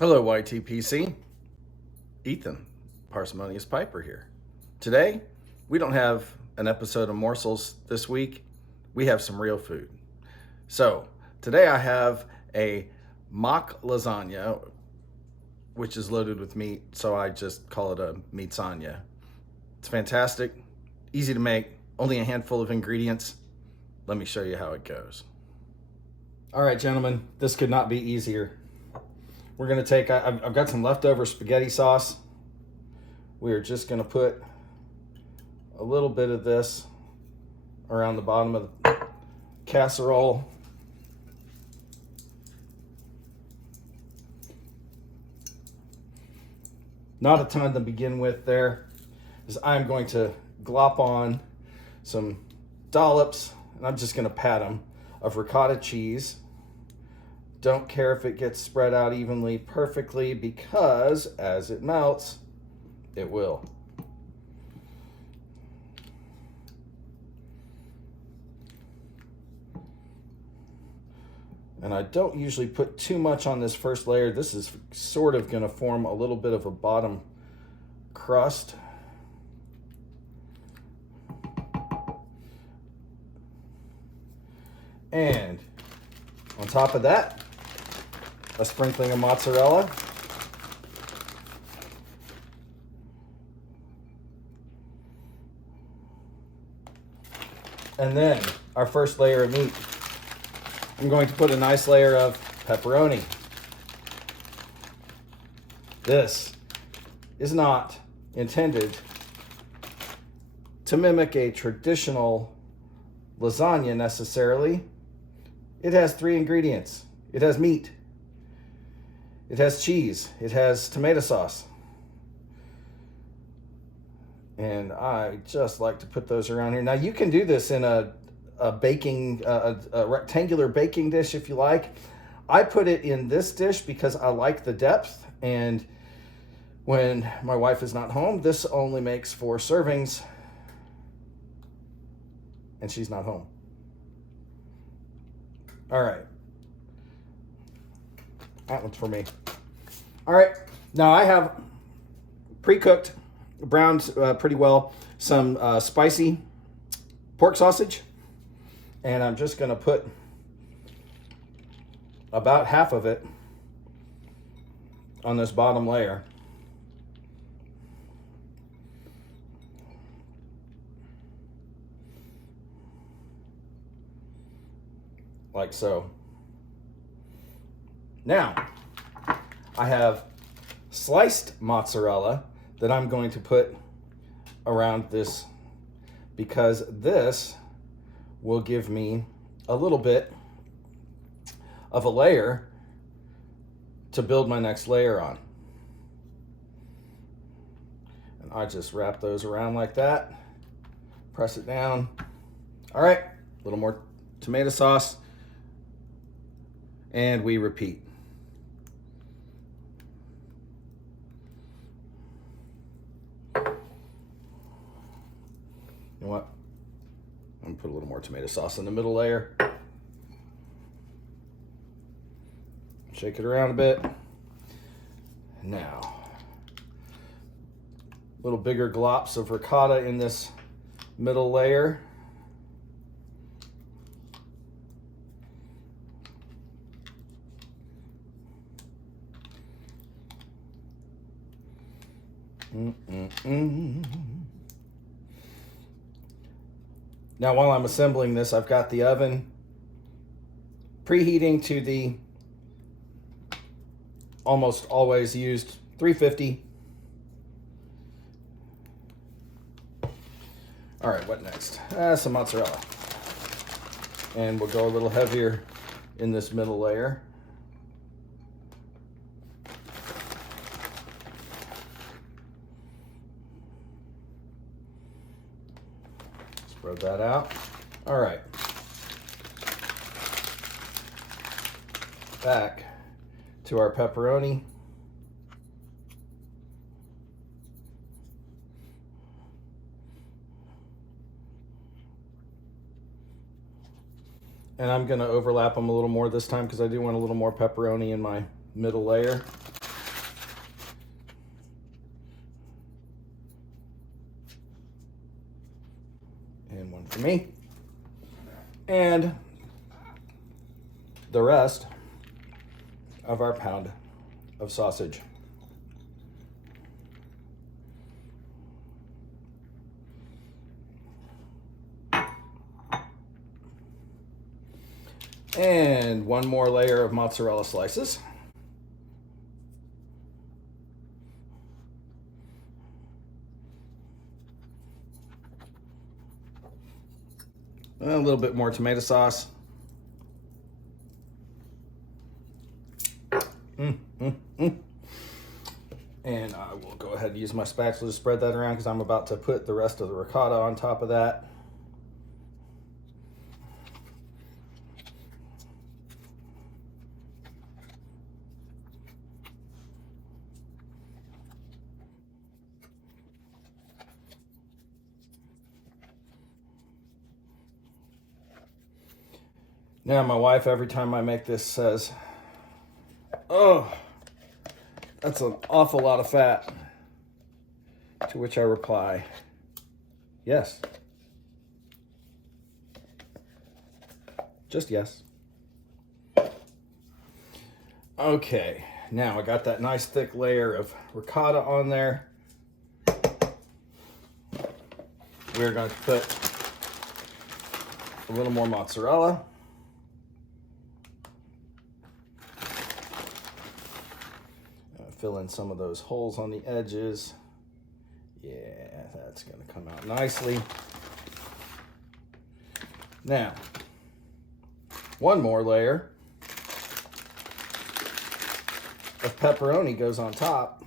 Hello, YTPC. Ethan, Parsimonious Piper here. Today, we don't have an episode of Morsels this week. We have some real food. So, today I have a mock lasagna, which is loaded with meat, so I just call it a meatsagna. It's fantastic, easy to make, only a handful of ingredients. Let me show you how it goes. All right, gentlemen, this could not be easier. We're gonna take, I've got some leftover spaghetti sauce. We are just gonna put a little bit of this around the bottom of the casserole. Not a ton to begin with there, as I'm going to glop on some dollops, and I'm just gonna pat them, of ricotta cheese. Don't care if it gets spread out evenly perfectly, because as it melts, it will. And I don't usually put too much on this first layer. This is sort of gonna form a little bit of a bottom crust. And on top of that, a sprinkling of mozzarella. And then our first layer of meat. I'm going to put a nice layer of pepperoni. This is not intended to mimic a traditional lasagna necessarily. It has 3 ingredients. It has meat. It has cheese. It has tomato sauce. And I just like to put those around here. Now you can do this in a rectangular baking dish if you like. I put it in this dish because I like the depth, and when my wife is not home, this only makes 4 servings, and she's not home. All right. That one's for me. All right. Now I have pre-cooked, browned pretty well, some spicy pork sausage. And I'm just going to put about half of it on this bottom layer. Like so. Now, I have sliced mozzarella that I'm going to put around this, because this will give me a little bit of a layer to build my next layer on. And I just wrap those around like that, press it down. All right, a little more tomato sauce, and we repeat. You know what? I'm gonna put a little more tomato sauce in the middle layer. Shake it around a bit. Now, a little bigger glops of ricotta in this middle layer. Now, while I'm assembling this, I've got the oven preheating to the almost always used 350. All right, what next? Some mozzarella. And we'll go a little heavier in this middle layer. Spread that out. All right. Back to our pepperoni. And I'm going to overlap them a little more this time because I do want a little more pepperoni in my middle layer. And one for me. And the rest of our pound of sausage. And one more layer of mozzarella slices. A little bit more tomato sauce. And I will go ahead and use my spatula to spread that around because I'm about to put the rest of the ricotta on top of that. Now my wife, every time I make this, says, "Oh, that's an awful lot of fat." To which I reply, "Yes. Just yes." Okay, now I got that nice thick layer of ricotta on there. We're going to put a little more mozzarella. Fill in some of those holes on the edges. Yeah, that's going to come out nicely. Now, one more layer of pepperoni goes on top.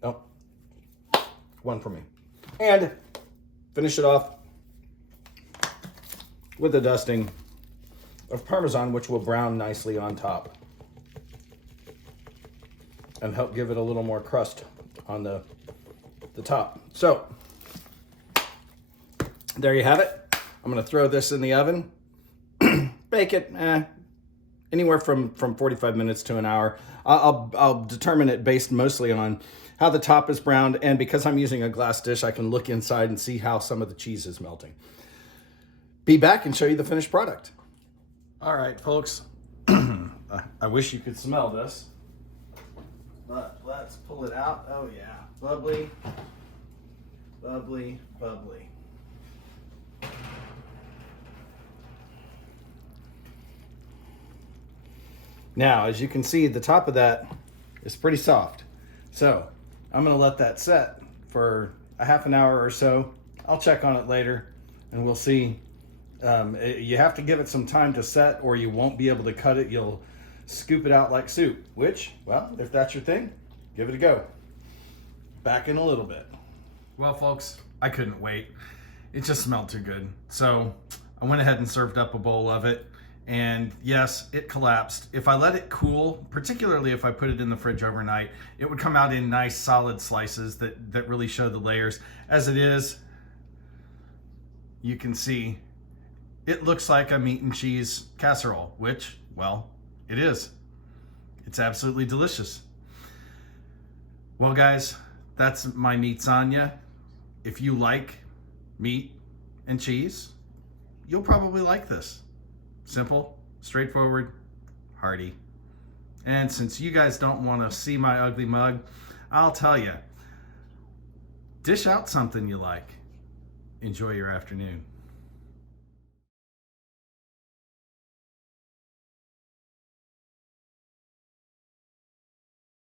Oh, one for me. And finish it off with a dusting of Parmesan, which will brown nicely on top and help give it a little more crust on the top. So there you have it. I'm going to throw this in the oven. Bake it anywhere from 45 minutes to an hour. I'll determine it based mostly on how the top is browned, and because I'm using a glass dish, I can look inside and see how some of the cheese is melting. Be back and show you the finished product. All right, folks. I wish you could smell this, but let's pull it out. Oh yeah, bubbly, bubbly, bubbly. Now, as you can see, the top of that is pretty soft. So I'm gonna let that set for a half an hour or so. I'll check on it later and we'll see. You have to give it some time to set or you won't be able to cut it. You'll scoop it out like soup, which, well, if that's your thing, give it a go. Back in a little bit. Well, folks, I couldn't wait. It just smelled too good. So I went ahead and served up a bowl of it. And yes, it collapsed. If I let it cool, particularly if I put it in the fridge overnight, it would come out in nice solid slices that really show the layers. As it is, you can see it looks like a meat and cheese casserole, which, well, it is. It's absolutely delicious. Well, guys, that's my Meatsagna. If you like meat and cheese, you'll probably like this. Simple, straightforward, hearty. And since you guys don't want to see my ugly mug, I'll tell you, dish out something you like. Enjoy your afternoon.